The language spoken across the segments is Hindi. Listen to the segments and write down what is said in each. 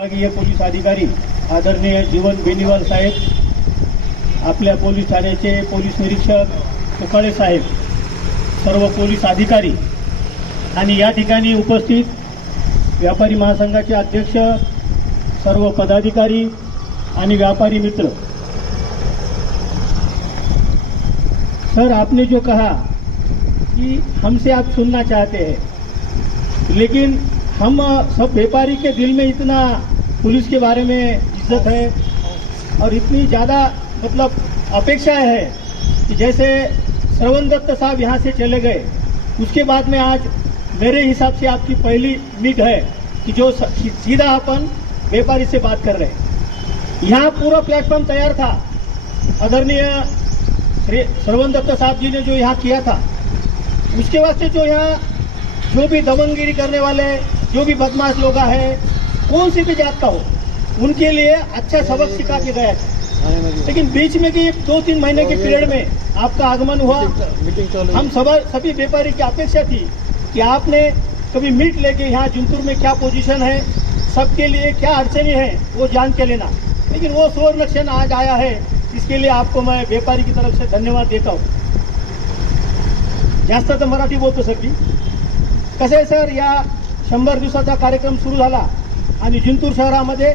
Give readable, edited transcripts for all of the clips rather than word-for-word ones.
विभागीय पोलीस अधिकारी आदरणीय जीवन बेनीवाल साहेब, आपल्या पोलीस ठाण्याचे पोलीस निरीक्षक तुकाळे साहेब, सर्व पोलीस अधिकारी आणि या ठिकाणी उपस्थित व्यापारी महासंघाचे अध्यक्ष, सर्व पदाधिकारी आणि व्यापारी मित्र। सर, आपने जो कहा कि हमसे आप सुनना चाहते हैं, लेकिन हम सब व्यापारी के दिल में इतना पुलिस के बारे में इज्जत है और इतनी ज़्यादा मतलब अपेक्षाएं है कि जैसे श्रवण दत्त साहब यहाँ से चले गए, उसके बाद में आज मेरे हिसाब से आपकी पहली मीट है कि जो सीधा अपन व्यापारी से बात कर रहे हैं। यहाँ पूरा प्लेटफॉर्म तैयार था, आदरणीय श्रवण दत्त साहब जी ने जो यहाँ किया था, उसके वास्ते जो यहाँ जो भी दबंगगिरी करने वाले, जो भी बदमाश लोग हैं, कौन सी भी जात का हो, उनके लिए अच्छा सबक सिखा के गया है। लेकिन बीच में कि 2-3 महीने के पीरियड में आपका आगमन हुआ, हम सभी व्यापारी की अपेक्षा थी कि आपने कभी मीट लेके यहाँ जुनपुर में क्या पोजीशन है, सबके लिए क्या अड़चनी है, वो जान के लेना। लेकिन वो स्वर्ण क्षण आज आया है, इसके लिए आपको मैं व्यापारी की तरफ से धन्यवाद देता हूँ। जास्त तर मराठी बोलतो सर की कसं आहे सर, या 100 दिवसाचा कार्यक्रम सुरू झाला आणि जिंतूर शहरामध्ये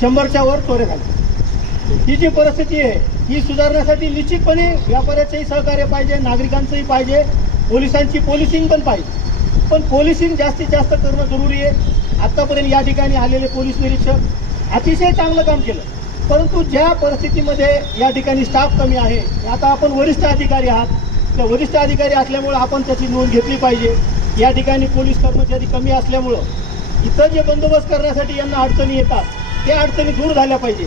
100च्या वर चोऱ्या झाल्या। ही जी परिस्थिती आहे ही सुधारण्यासाठी निश्चितपणे व्यापाऱ्याचंही सहकार्य पाहिजे, नागरिकांचंही पाहिजे, पोलिसांची पोलिसिंग पण पाहिजे। पण पोलिसिंग जास्तीत जास्त करणं जरुरी आहे। आतापर्यंत या ठिकाणी आलेले पोलीस निरीक्षक अतिशय चांगलं काम केलं, परंतु ज्या परिस्थितीमध्ये या ठिकाणी स्टाफ कमी आहे, आता आपण वरिष्ठ अधिकारी आहात, त्या वरिष्ठ अधिकारी असल्यामुळे आपण त्याची नोंद घेतली पाहिजे। या ठिकाणी पोलीस कर्मचारी कमी असल्यामुळे इतर जे बंदोबस्त करण्यासाठी यांना अडचणी येतात, त्या अडचणी दूर झाल्या पाहिजे।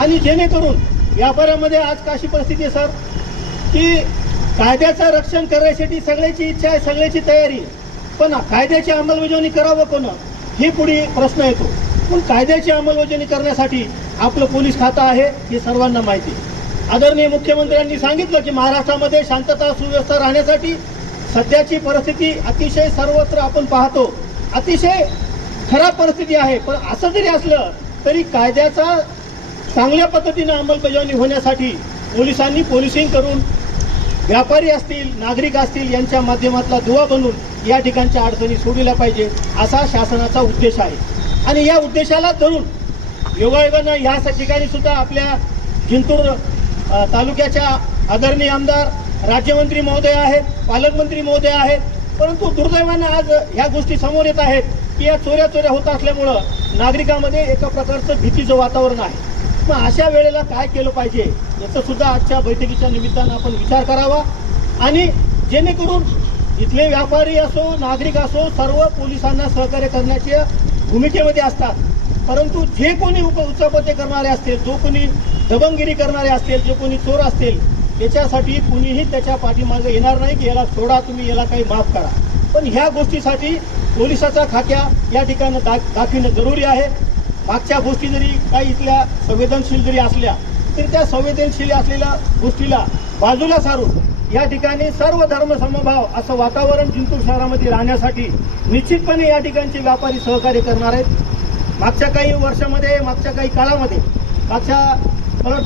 आणि जेणेकरून व्यापाऱ्यामध्ये आज कशी परिस्थिती आहे सर, की कायद्याचं रक्षण करण्यासाठी सगळ्याची इच्छा आहे, सगळ्याची तयारी आहे, पण कायद्याची अंमलबजावणी करावं कोण, हे पुढे प्रश्न येतो। पण कायद्याची अंमलबजावणी करण्यासाठी आपलं पोलीस खातं आहे हे सर्वांना माहिती आहे। आदरणीय मुख्यमंत्र्यांनी सांगितलं की महाराष्ट्रामध्ये शांतता सुव्यवस्था राहण्यासाठी सध्याची परिस्थिती अतिशय सर्वत्र आपण पाहतो, अतिशय खराब परिस्थिती आहे। पण असं जरी असलं तरी कायद्याचा चांगल्या पद्धतीने अंमलबजावणी होण्यासाठी पोलिसांनी पोलिसिंग करून व्यापारी असतील, नागरिक असतील, यांच्या माध्यमातला दुवा बनवून या ठिकाणच्या अडचणी सोडविल्या पाहिजे, असा शासनाचा उद्देश आहे। आणि या उद्देशाला धरून योगायोगानं या ठिकाणी सुद्धा आपल्या जिंतूर तालुक्याच्या आदरणीय आमदार, राज्यमंत्री महोदय आहेत, पालकमंत्री महोदय आहेत, परंतु दुर्दैवाने आज ह्या गोष्टी समोर येत आहेत की या चोऱ्या होत असल्यामुळं नागरिकांमध्ये एका प्रकारचं भीतीचं वातावरण आहे। मग अशा वेळेला काय केलं पाहिजे याचा सुद्धा आजच्या बैठकीच्या निमित्तानं आपण विचार करावा आणि जेणेकरून इथले व्यापारी असो, नागरिक असो, सर्व पोलिसांना सहकार्य करण्याच्या भूमिकेमध्ये असतात। परंतु जे कोणी उचापत्य करणारे असतील, जो कोणी दबंगगिरी करणारे असतील, जो कोणी चोर असतील, त्याच्यासाठी कुणीही त्याच्या पाठीमागे येणार नाही की याला सोडा, तुम्ही याला काही माफ करा। पण ह्या गोष्टीसाठी पोलिसाचा खाक्या या ठिकाणी दाखविणं जरुरी आहे। मागच्या गोष्टी जरी काही इथल्या संवेदनशील जरी असल्या तरी त्या संवेदनशील असलेल्या गोष्टीला बाजूला सारून या ठिकाणी सर्व धर्म समभाव असं वातावरण जिंतूर शहरामध्ये राहण्यासाठी निश्चितपणे या ठिकाणचे व्यापारी सहकार्य करणार आहेत। मागच्या काही वर्षामध्ये, मागच्या काही काळामध्ये,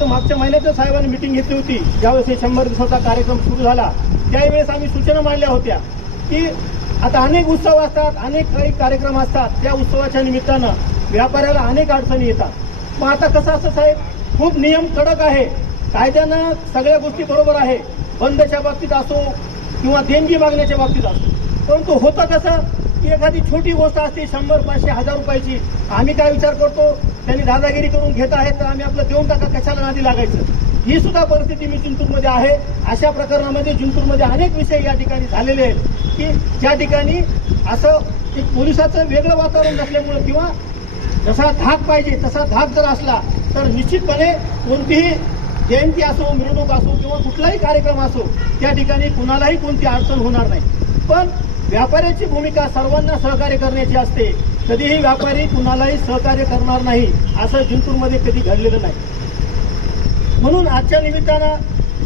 मागच्या महिन्यात साहेबांनी मिटिंग घेतली होती, ज्यावेळेस 100 दिवसाचा कार्यक्रम सुरू झाला, त्यावेळेस आम्ही सूचना मांडल्या होत्या की आता अनेक उत्सव असतात, अनेक काही कार्यक्रम असतात, त्या उत्सवाच्या निमित्तानं व्यापाऱ्याला अनेक अडचणी येतात। मग आता कसं असं साहेब, खूप नियम कडक आहे, कायद्यानं सगळ्या गोष्टी बरोबर आहे, बंदच्या बाबतीत असो किंवा देणगी मागण्याच्या बाबतीत असो, परंतु होतं कसं की एखादी छोटी गोष्ट असते 100, 500, 1000 रुपयाची, आम्ही काय विचार करतो, त्यांनी दादागिरी करून घेत आहेत तर आम्ही आपलं देऊन टाका, कशाला नादी लागायचं। ही सुद्धा परिस्थिती मी जिंतूरमध्ये आहे। अशा प्रकरणामध्ये जिंतूरमध्ये अनेक विषय या ठिकाणी झालेले आहेत की ज्या ठिकाणी असं एक पोलिसाचं वेगळं वातावरण नसल्यामुळं किंवा जसा धाक पाहिजे तसा धाक जर असला तर निश्चितपणे कोणतीही जयंती असो, मिरवणूक असो किंवा कुठलाही कार्यक्रम असो, त्या ठिकाणी कुणालाही कोणती अडचण होणार नाही। पण व्यापाऱ्याची भूमिका सर्वांना सहकार्य करण्याची असते, कधीही व्यापारी कुणालाही सहकार्य करणार नाही असं जिंतूरमध्ये कधी घडलेलं नाही। म्हणून आजच्या निमित्तानं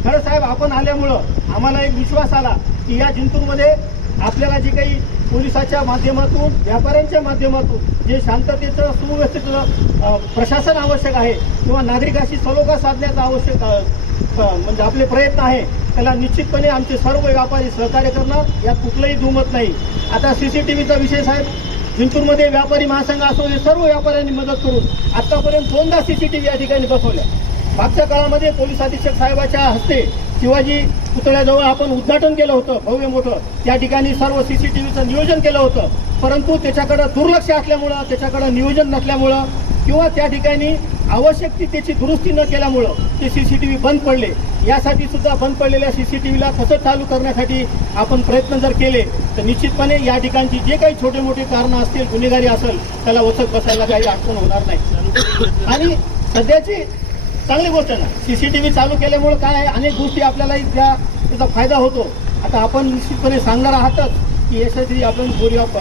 खरं साहेब आपण आल्यामुळं आम्हाला एक विश्वास आला की या जिंतूरमध्ये आपल्याला जे काही पोलिसाच्या माध्यमातून, व्यापाऱ्यांच्या माध्यमातून जे शांततेचं सुव्यवस्थित प्रशासन आवश्यक आहे किंवा नागरिकांशी सलोखा साधण्याचा आवश्यक म्हणजे आपले प्रयत्न आहे, त्याला निश्चितपणे आमचे सर्व व्यापारी सहकार्य करणार, यात कुठलंही दुमत नाही. आता CCTVचा विषय साहेब, जिंतूरमध्ये व्यापारी महासंघ असो, हे सर्व व्यापाऱ्यांनी मदत करून आतापर्यंत 2दा CCTV या ठिकाणी बसवल्या. मागच्या काळामध्ये पोलीस अधीक्षक साहेबाच्या हस्ते शिवाजी पुतळ्याजवळ आपण उद्घाटन केलं होतं भव्य मोठं, त्या ठिकाणी सर्व CCTVचं नियोजन केलं होतं. परंतु त्याच्याकडे दुर्लक्ष असल्यामुळं, त्याच्याकडे नियोजन नसल्यामुळं किंवा त्या ठिकाणी आवश्यक ती त्याची दुरुस्ती न केल्यामुळं ते CCTV बंद पडले. यासाठी सुद्धा बंद पडलेल्या CCTVला कसं चालू करण्यासाठी आपण प्रयत्न जर केले तर निश्चितपणे या ठिकाणची जे काही छोटे मोठे कारणं असतील, गुन्हेगारी असेल, त्याला वचक बसायला काही अडचण होणार नाही. आणि सध्याची चांगली गोष्ट ना, CCTV चालू केल्यामुळे काय आहे, अनेक गोष्टी आपल्याला त्याचा फायदा होतो. आता आपण निश्चितपणे सांगणार आहातच की यासाठी आपण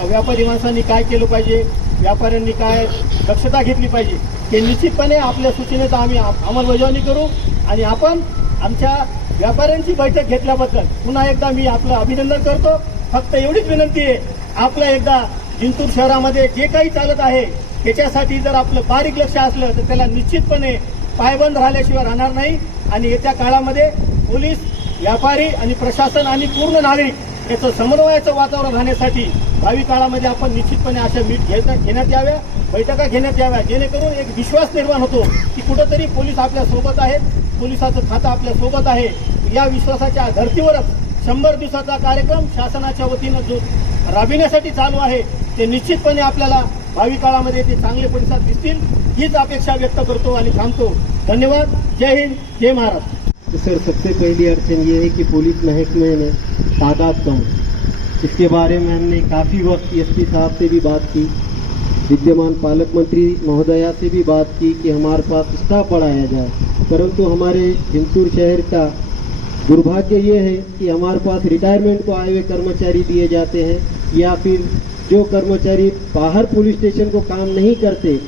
व्यापारी माणसांनी काय केलं पाहिजे, व्यापाऱ्यांनी काय दक्षता घेतली पाहिजे, हे निश्चितपणे आपल्या सूचनेचा आम्ही अंमलबजावणी करू. आणि आपण आमच्या व्यापाऱ्यांची बैठक घेतल्याबद्दल पुन्हा एकदा मी आपलं अभिनंदन करतो. फक्त एवढीच विनंती आहे, आपलं एकदा जिंतूर शहरामध्ये जे काही चालत आहे त्याच्यासाठी जर आपलं बारीक लक्ष असलं तर त्याला निश्चितपणे पायबंद राहिल्याशिवाय राहणार नाही. आणि येत्या काळामध्ये पोलीस, व्यापारी आणि प्रशासन आणि पूर्ण नागरिक याचं समन्वयाचं वातावरण राहण्यासाठी भावी काळामध्ये आपण निश्चितपणे अशा घेण्यात याव्या, बैठका घेण्यात याव्या, जेणेकरून एक विश्वास निर्माण होतो की कुठंतरी पोलीस आपल्या सोबत आहेत, पोलिसाचं खातं आपल्या सोबत आहे. या विश्वासाच्या धर्तीवरच 100 दिवसाचा कार्यक्रम शासनाच्या वतीनं जो राबविण्यासाठी चालू आहे ते निश्चितपणे आपल्याला भावी काळामध्ये ते चांगले प्रतिसाद दिसतील हीच अपेक्षा व्यक्त करतो आणि थांबतो. धन्यवाद. जय हिंद, जय महाराष्ट्र. सर, सबसे पहली अड़चन ये है कि पुलिस महकमे में तादाद कम, इसके बारे में हमने काफ़ी वक्त SP साहब से भी बात की, विद्यमान पालक मंत्री महोदया से भी बात की कि हमारे पास स्टाफ बढ़ाया जाए. परंतु हमारे जिंतूर शहर का दुर्भाग्य ये है कि हमारे पास रिटायरमेंट को आए हुए कर्मचारी दिए जाते हैं, या फिर जो कर्मचारी बाहर पुलिस स्टेशन को काम नहीं करते,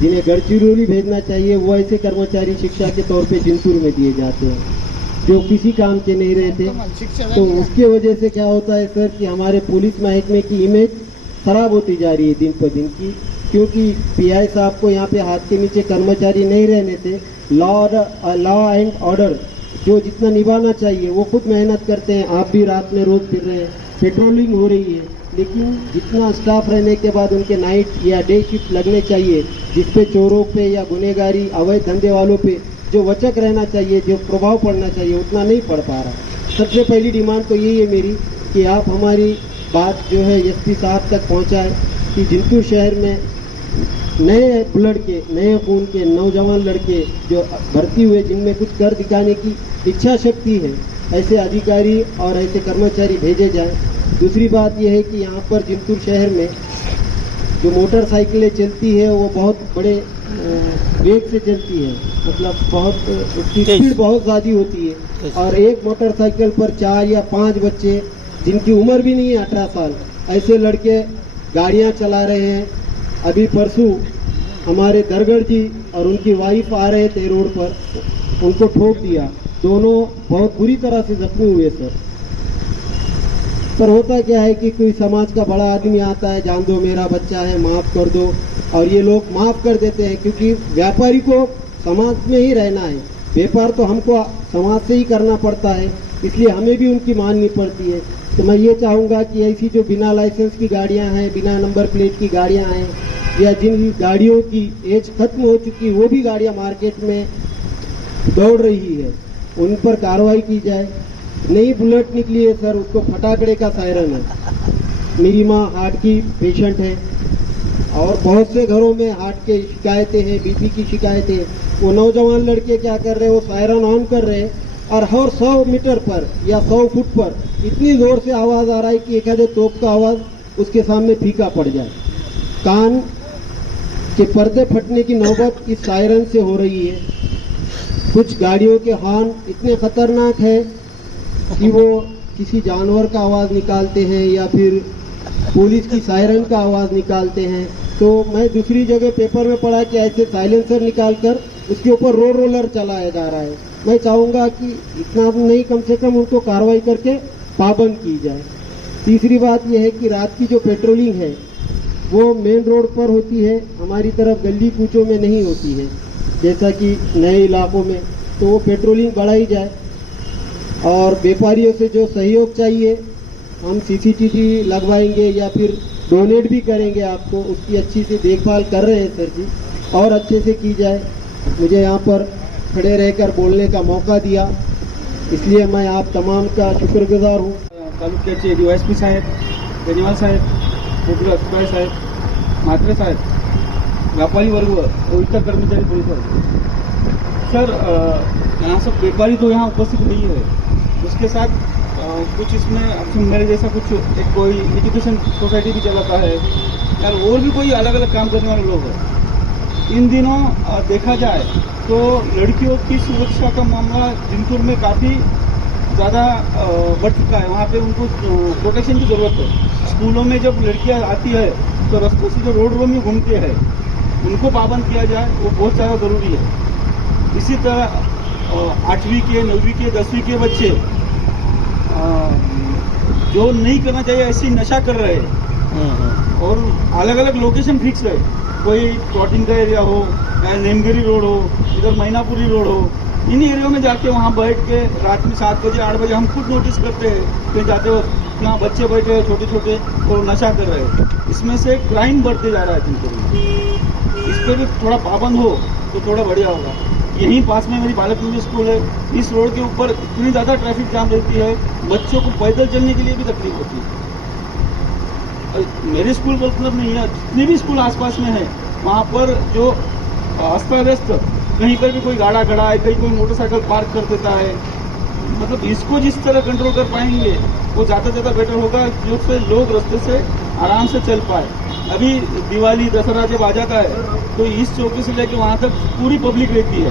जिन्हें गढ़चिरौली भेजना चाहिए, वो ऐसे कर्मचारी शिक्षा के तौर पे जिंतूर में दिए जाते हैं जो किसी काम के नहीं रहते. तो उसके वजह से क्या होता है सर कि हमारे पुलिस महकमे की इमेज खराब होती जा रही है दिन पर दिन की, क्योंकि PI साहब को यहाँ पे हाथ के नीचे कर्मचारी नहीं रहने से लॉ एंड ऑर्डर जो जितना निभाना चाहिए वो खुद मेहनत करते हैं. आप भी रात में रोज फिर रहे हैं, पेट्रोलिंग हो रही है, लेकिन जितना स्टाफ रहने के बाद उनके नाइट या डे शिफ्ट लगने चाहिए, जिसपे चोरों पे या गुनहगारी अवैध धंधे वालों पे जो वचक रहना चाहिए, जो प्रभाव पड़ना चाहिए, उतना नहीं पड़ पा रहा. सबसे पहली डिमांड तो यही है मेरी कि आप हमारी बात जो है SP साहब तक पहुंचाएं कि जिंतूर शहर में नए ब्लड के, नए खून के नौजवान लड़के जो भर्ती हुए, जिनमें कुछ कर दिखाने की इच्छा शक्ति है, ऐसे अधिकारी और ऐसे कर्मचारी भेजे जाएं. दूसरी बात यह है कि यहाँ पर जिंतूर शहर में जो मोटरसाइकिलें चलती है वो बहुत बड़े वेग से चलती है, मतलब बहुत उसकी स्पीड बहुत ज़्यादा होती है, और एक मोटरसाइकिल पर 4 या 5 बच्चे जिनकी उम्र भी नहीं है 18 साल, ऐसे लड़के गाड़ियाँ चला रहे हैं. अभी परसों हमारे दरगढ़ जी और उनकी वाइफ आ रहे थे रोड पर, उनको ठोक दिया, दोनों बहुत बुरी तरह से जख्मी हुए सर. पर होता क्या है कि कोई समाज का बड़ा आदमी आता है, जान दो मेरा बच्चा है, माफ़ कर दो, और ये लोग माफ़ कर देते हैं, क्योंकि व्यापारी को समाज में ही रहना है, व्यापार तो हमको समाज से ही करना पड़ता है, इसलिए हमें भी उनकी माननी पड़ती है. तो मैं ये चाहूँगा कि ऐसी जो बिना लाइसेंस की गाड़ियाँ हैं, बिना नंबर प्लेट की गाड़ियाँ हैं, या जिन गाड़ियों की एज खत्म हो चुकी वो भी गाड़ियाँ मार्केट में दौड़ रही है, उन पर कार्रवाई की जाए. नई बुलेट निकली है सर, उसको फटाकड़े का सायरन है. मेरी माँ हार्ट की पेशेंट है और बहुत से घरों में हार्ट के शिकायतें हैं, BP की शिकायतें. वो नौजवान लड़के क्या कर रहे हैं, वो सायरन ऑन कर रहे हैं और हर 100 मीटर पर या 100 फुट पर इतनी ज़ोर से आवाज़ आ रहा है कि एक आधे तोप का आवाज़ उसके सामने फीका पड़ जाए. कान के पर्दे फटने की नौबत इस सायरन से हो रही है. कुछ गाड़ियों के हॉर्न इतने खतरनाक है कि वो किसी जानवर का आवाज़ निकालते हैं या फिर पुलिस की सायरन का आवाज़ निकालते हैं. तो मैं दूसरी जगह पेपर में पढ़ा कि ऐसे साइलेंसर निकालकर उसके ऊपर रोलर चलाया जा रहा है. मैं चाहूँगा कि इतना नहीं, कम से कम उनको कार्रवाई करके पाबंद की जाए. तीसरी बात यह है कि रात की जो पेट्रोलिंग है वो मेन रोड पर होती है, हमारी तरफ गली कूचों में नहीं होती है जैसा कि नए इलाकों में, तो वो पेट्रोलिंग बढ़ाई जाए। और व्यापारियों से जो सहयोग चाहिए, हम सीसीटीवी लगवाएंगे या फिर डोनेट भी करेंगे आपको, उसकी अच्छी से देखभाल कर रहे हैं सर जी, और अच्छे से की जाए। मुझे यहाँ पर खड़े रहकर बोलने का मौका दिया, इसलिए मैं आप तमाम का शुक्रगुजार हूँ। तालुक्याचे DYSP साहेब, बेनीवाल साहेब, पोपटी अक्षपाळे साहेब, म्हात्रे साहेब, व्यापारी वर्ग और इतर कर्मचारी पुलिस वर्ग। सर, यहाँ सब व्यापारी तो यहाँ उपस्थित नहीं है, उसके साथ कुछ इसमें मेरे जैसा कुछ एक कोई एजुकेशन सोसाइटी भी चलाता है यार, और भी कोई अलग अलग काम करने वाले लोग हैं। इन दिनों देखा जाए तो लड़कियों की सुरक्षा का मामला जिंतूर में काफ़ी ज़्यादा बढ़ चुका है। वहाँ पे उनको प्रोटेक्शन की ज़रूरत है। स्कूलों में जब लड़कियाँ आती है तो रास्तों से जो रोड में घूमते हैं उनको पाबंद किया जाए, वो बहुत ज़्यादा ज़रूरी है। इसी तरह 8वीं के 9वीं के 10वीं के बच्चे जो नहीं करना चाहिए ऐसी नशा कर रहे हैं, और अलग अलग लोकेशन फिक्स है, कोई प्लॉटिंग का एरिया हो या नेमगिरी रोड हो, इधर मैनापुरी रोड हो, इन एरियो में जाके वहाँ बैठ के रात में 7 बजे 8 बजे हम खुद नोटिस करते हैं कहीं जाते वक्त यहाँ बच्चे बैठे हैं छोटे छोटे और नशा कर रहे हैं। इसमें से क्राइम बढ़ते जा रहा है जिनको, इस पर भी थोड़ा पाबंद हो तो थोड़ा बढ़िया होगा। यहीं पास में मेरी बालक मिडिल स्कूल है, इस रोड के ऊपर इतनी ज़्यादा ट्रैफिक जाम रहती है, बच्चों को पैदल चलने के लिए भी तकलीफ होती है। मेरे स्कूल का मतलब नहीं है, जितने भी स्कूल आसपास में है वहाँ पर जो अस्त व्यस्त, कहीं पर भी कोई गाड़ा खड़ा है, कहीं कोई मोटरसाइकिल पार्क कर देता है, मतलब इसको जिस तरह कंट्रोल कर पाएंगे वो ज़्यादा बेटर होगा, जिससे लोग रास्ते से आराम से चल पाए। अभी दिवाली दशहरा जब आ जाता है तो इस चौकी से लेकर वहाँ तक पूरी पब्लिक रहती है,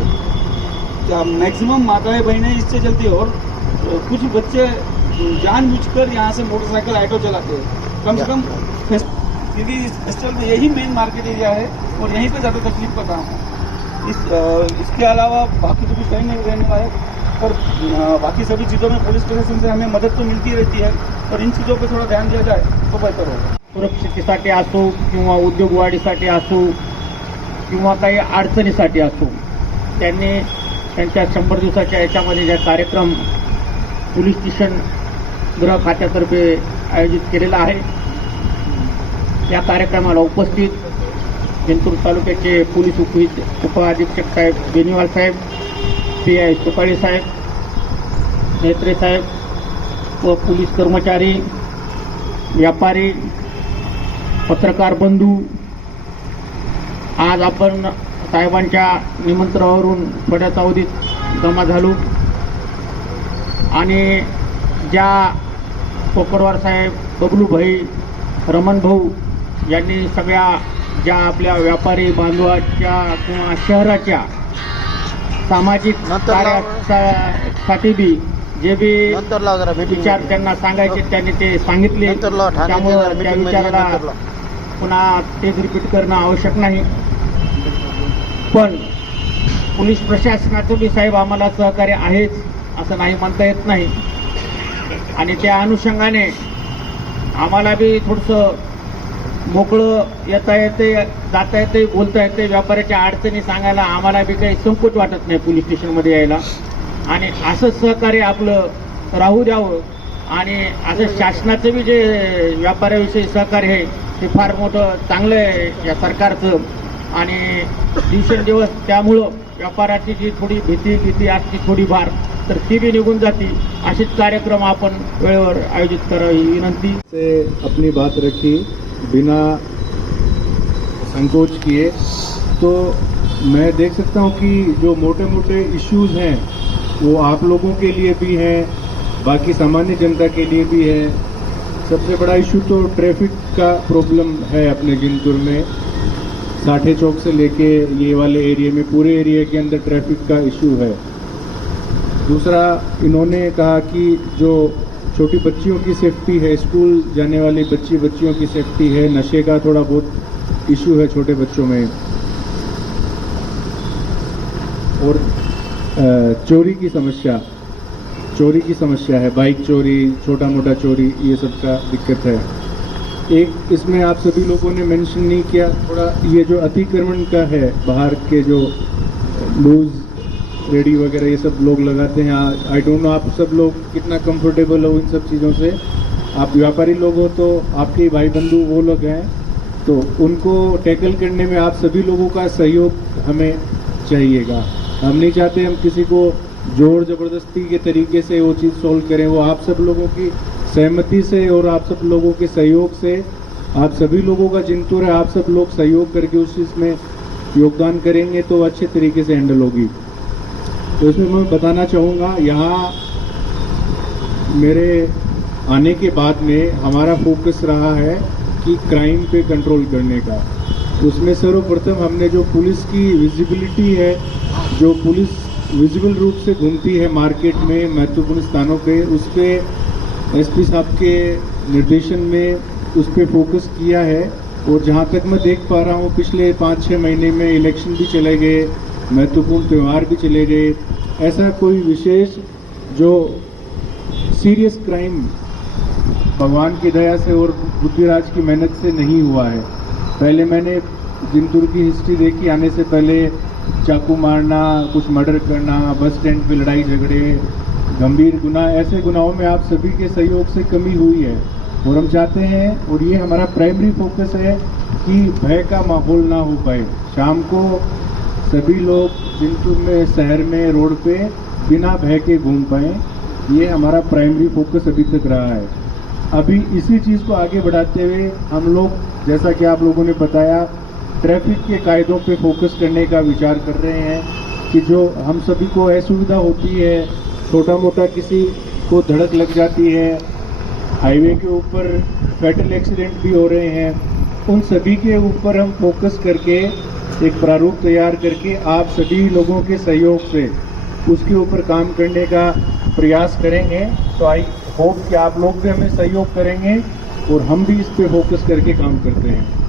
मैक्सिमम माताएं बहनें इससे चलती है, और कुछ बच्चे जानबूझकर यहाँ से मोटरसाइकिल ऑटो चलाते हैं कम से कम, क्योंकि इस फेस्टिवल में यही मेन मार्केट एरिया है और यहीं पे ज़्यादा तकलीफ का काम है। इसके अलावा बाकी तो कुछ कहीं नहीं रहने वाले, पर बाकी सभी चीज़ों में पुलिस प्रशासन से हमें मदद तो मिलती रहती है, और इन चीज़ों पे थोड़ा ध्यान दिया जाए तो बेहतर होगा। सुरक्षितेसाठी असो किंवा उद्योग वाढीसाठी असो किंवा काही अडचणीसाठी असो, त्यांनी त्यांच्या 100 दिवसाच्या याच्यामध्ये ज्या कार्यक्रम पोलीस स्टेशन गृह खात्यातर्फे आयोजित केलेला आहे, या कार्यक्रमाला उपस्थित जिंतूर तालुक्याचे पोलीस उपअधीक्षक साहेब बेनीवाल साहेब, PI सुकाळे साहेब, नेत्रे साहेब व पोलीस कर्मचारी, व्यापारी, पत्रकार बंधू, आज आपण साहेबांच्या निमंत्रणावरून थोड्या अवधीत जमा झालो आणि ज्या कोकरवार साहेब, बबलू भाई, रमण भाऊ यांनी सगळ्या ज्या आपल्या व्यापारी बांधवाच्या किंवा शहराच्या सामाजिक कार्यासाठी बी जे बी विचार त्यांना सांगायचे त्यांनी ते सांगितले, त्यामुळं त्या विचाराला पुन्हा तेच रिपीट करणं आवश्यक नाही। पण पोलीस प्रशासनाचं बी साहेब आम्हाला सहकार्य आहेच असं नाही म्हणता येत नाही, आणि त्या अनुषंगाने आम्हाला बी थोडंसं मोकळं येता येते, जाता येते, बोलता येते, व्यापाऱ्याच्या अडचणी सांगायला आम्हाला बी काही संकोच वाटत नाही पोलीस स्टेशनमध्ये यायला, आणि असंच सहकार्य आपलं राहू द्यावं। आणि असं शासनाचं बी जे व्यापाऱ्याविषयी सहकार्य आहे ते फार मोठं चांगलं आहे या सरकारचं, आणि दिवसेंदिवस त्यामुळं व्यापाराची जी थोडी भीती असते थोडीफार, तर ती भी निघून जाती। असेच कार्यक्रम आपण वेळेवर आयोजित करावी विनंती से अपनी बात रखी बिना संकोच किए। तो मैं देख सकता हूं कि जो मोटे मोटे इश्यूज हैं वो आप लोगों के लिए भी हैं, बाकी सामान्य जनता के लिए भी है। सबसे बड़ा इशू तो ट्रैफिक का प्रॉब्लम है अपने जिंतूर में, साठे चौक से लेके ये वाले एरिया में, पूरे एरिया के अंदर ट्रैफिक का इशू है। दूसरा, इन्होंने कहा कि जो छोटी बच्चियों की सेफ्टी है, स्कूल जाने वाली बच्चियों की सेफ्टी है, नशे का थोड़ा बहुत इशू है छोटे बच्चों में, और चोरी की समस्या। चोरी की समस्या है, बाइक चोरी, छोटा मोटा चोरी, ये सब का दिक्कत है। एक इसमें आप सभी लोगों ने मेंशन नहीं किया, थोड़ा ये जो अतिक्रमण का है, बाहर के जो लूज रेडी वगैरह ये सब लोग लगाते हैं, आई डोंट नो आप सब लोग कितना कंफर्टेबल हो इन सब चीज़ों से। आप व्यापारी लोग हो तो आपके भाई बंधु वो लोग हैं, तो उनको टैकल करने में आप सभी लोगों का सहयोग हमें चाहिएगा। हम नहीं चाहते हम किसी को जोर ज़बरदस्ती के तरीके से वो चीज़ सोल्व करें, वो आप सब लोगों की सहमति से और आप सब लोगों के सहयोग से, आप सभी लोगों का जिंतुर है, आप सब लोग सहयोग करके उस चीज़ में योगदान करेंगे तो अच्छे तरीके से हैंडल होगी। तो इसमें मैं बताना चाहूँगा, यहाँ मेरे आने के बाद में हमारा फोकस रहा है कि क्राइम पे कंट्रोल करने का। उसमें सर्वप्रथम हमने जो पुलिस की विजिबिलिटी है, जो पुलिस विजिबल रूप से घूमती है मार्केट में महत्वपूर्ण स्थानों पे, उस पर एसपी साहब के निर्देशन में उस पर फोकस किया है। और जहाँ तक मैं देख पा रहा हूँ पिछले 5-6 महीने में इलेक्शन भी चले गए, महत्वपूर्ण त्यौहार भी चले गए, ऐसा कोई विशेष जो सीरियस क्राइम भगवान की दया से और बुद्धिराज की मेहनत से नहीं हुआ है। पहले मैंने जिंतूर की हिस्ट्री देखी, आने से पहले चाकू मारना, कुछ मर्डर करना, बस स्टैंड पे लड़ाई झगड़े, गंभीर गुनाह, ऐसे गुनाहों में आप सभी के सहयोग से कमी हुई है। और हम चाहते हैं, और ये हमारा प्राइमरी फोकस है कि भय का माहौल ना हो पाए। शाम को सभी लोग जिंतूर में, शहर में, रोड पे बिना भय के घूम पाएँ, ये हमारा प्राइमरी फोकस अभी तक रहा है। अभी इसी चीज़ को आगे बढ़ाते हुए हम लोग, जैसा कि आप लोगों ने बताया, ट्रैफिक के कायदों पे फोकस करने का विचार कर रहे हैं कि जो हम सभी को असुविधा होती है, छोटा मोटा किसी को धड़क लग जाती है, हाईवे के ऊपर फैटल एक्सीडेंट भी हो रहे हैं, उन सभी के ऊपर हम फोकस करके एक प्रारूप तैयार करके आप सभी लोगों के सहयोग से उसके ऊपर काम करने का प्रयास करेंगे। तो आई होप कि आप लोग भी हमें सहयोग करेंगे और हम भी इस पे फोकस करके काम करते हैं।